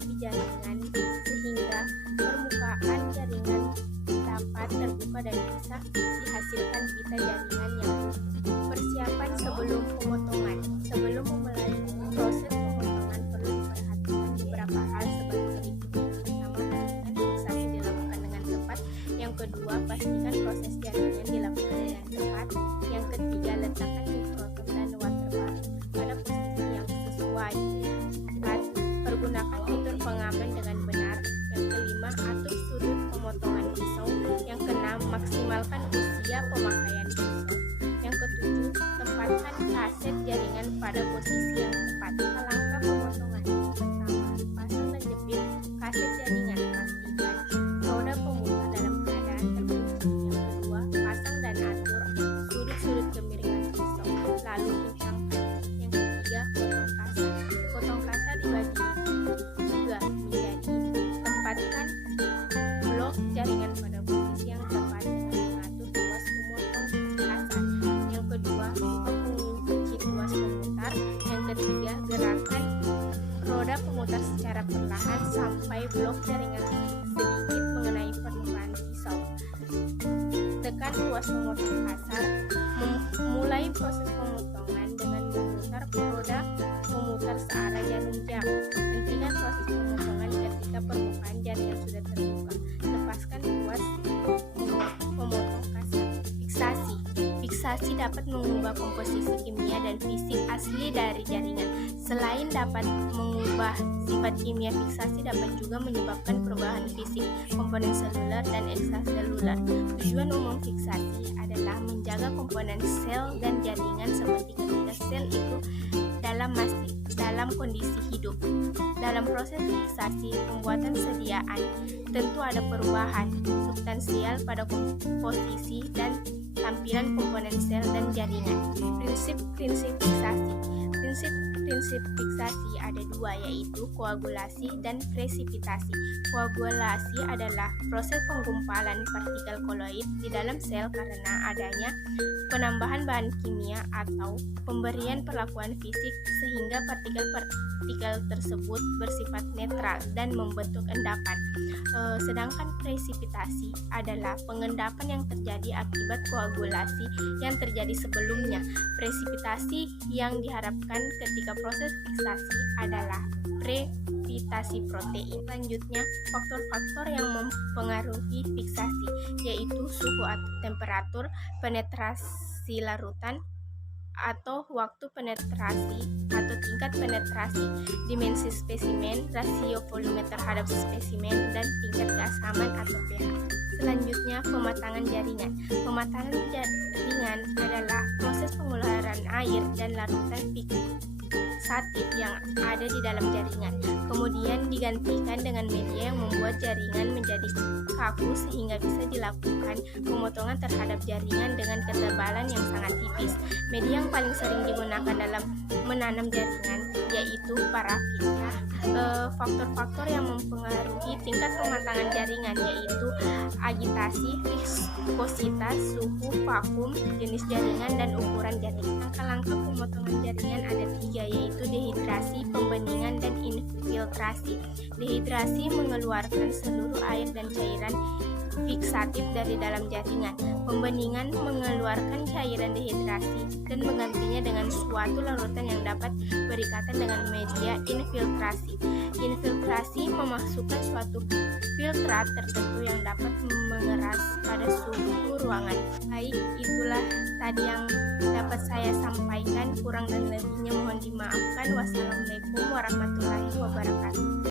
menutupi jaringan sehingga permukaan jaringan dapat terbuka dan bisa dihasilkan pita jaringan yang utuh. Persiapan sebelum pemotongan. Sebelum memulai proses pemotongan perlu diperhatikan beberapa hal sebagai berikut. Pertama, pastikan fiksasi dilakukan dengan tepat. Yang kedua, pastikan proses jaringan dilakukan dengan tepat. Yang ketiga, letakkan mikroton dan watermark pada posisi yang sesuai. Empat, pergunakan fitur pengaman dengan benar. Yang kelima, atur sudut pemotongan pisau. Yang keenam, maksimalkan usia pemakaian pisau. Yang ketujuh, tempatkan kaset jaringan pada posisi yang tepat. Langkah pemotongan. Pertama, pasang dan jepit kaset jaringan. Pastikan roda pemutar dalam keadaan terkunci. Yang kedua, pasang dan atur sudut-sudut kemiringan pisau, lalu kencangkan. Yang ketiga, potong kasar. Potong kasar dibagi juga menjadi tempatkan blok jaringan pada posisi yang tepat dengan mengatur tuas pemotong kasar. Yang kedua, buka pengunci tuas pemutar. Yang ketiga, gerakan roda pemutar secara perlahan sampai blok jaringan sedikit mengenai permukaan pisau. Tekan tuas pemotong kasar. Mulai proses pemotongan dengan memutar roda pemutar searah jarum jam. Hentikan proses pemotongan ketika permukaan jaringan sudah terbuka. Lepaskan tuas pemotong kasar. Fiksasi. Fiksasi dapat mengubah komposisi kimia dan fisik asli dari jaringan. Selain dapat mengubah sifat kimia, fiksasi dapat juga menyebabkan perubahan fisik komponen seluler dan ekstraseluler. Tujuan umum fiksasi adalah menjaga komponen sel dan jaringan seperti ketika sel itu dalam kondisi hidup. Dalam proses fiksasi pembuatan sediaan, tentu ada perubahan substansial pada komposisi dan tampilan komponen sel dan jaringan. Prinsip-prinsip fiksasi. Prinsip fiksasi ada dua, yaitu koagulasi dan presipitasi. Koagulasi adalah proses penggumpalan partikel koloid di dalam sel karena adanya penambahan bahan kimia atau pemberian perlakuan fisik sehingga partikel-partikel tersebut bersifat netral dan membentuk endapan. Sedangkan presipitasi adalah pengendapan yang terjadi akibat koagulasi yang terjadi sebelumnya. Presipitasi yang diharapkan ketika proses fiksasi adalah previtasi protein. Selanjutnya, faktor-faktor yang mempengaruhi fiksasi yaitu suhu atau temperatur, penetrasi larutan atau waktu penetrasi atau tingkat penetrasi, dimensi spesimen, rasio volume terhadap spesimen, dan tingkat keasaman atau pH. Selanjutnya, pematangan jaringan. Pematangan jaringan adalah proses pengeluaran air dan larutan fiksatif yang ada di dalam jaringan, kemudian digantikan dengan media yang membuat jaringan menjadi kaku sehingga bisa dilakukan pemotongan terhadap jaringan dengan ketebalan yang sangat tipis. Media yang paling sering digunakan dalam menanam jaringan yaitu parafin. Faktor-faktor yang mempengaruhi tingkat pematangan jaringan yaitu agitasi, viskositas, suhu, vakum, jenis jaringan, dan ukuran jaringan. Langkah-langkah pemotongan jaringan ada tiga, yaitu dehidrasi, pembeningan, dan infiltrasi. Dehidrasi mengeluarkan seluruh air dan cairan fiksatif dari dalam jaringan. Pembeningan mengeluarkan cairan dehidrasi dan menggantinya dengan suatu larutan yang dapat berikatan dengan media infiltrasi. Infiltrasi memasukkan suatu filtrat tertentu yang dapat mengeras pada suhu ruangan. Baik, itulah tadi yang dapat saya sampaikan. Kurang dan lebihnya mohon dimaafkan. Wassalamualaikum warahmatullahi wabarakatuh.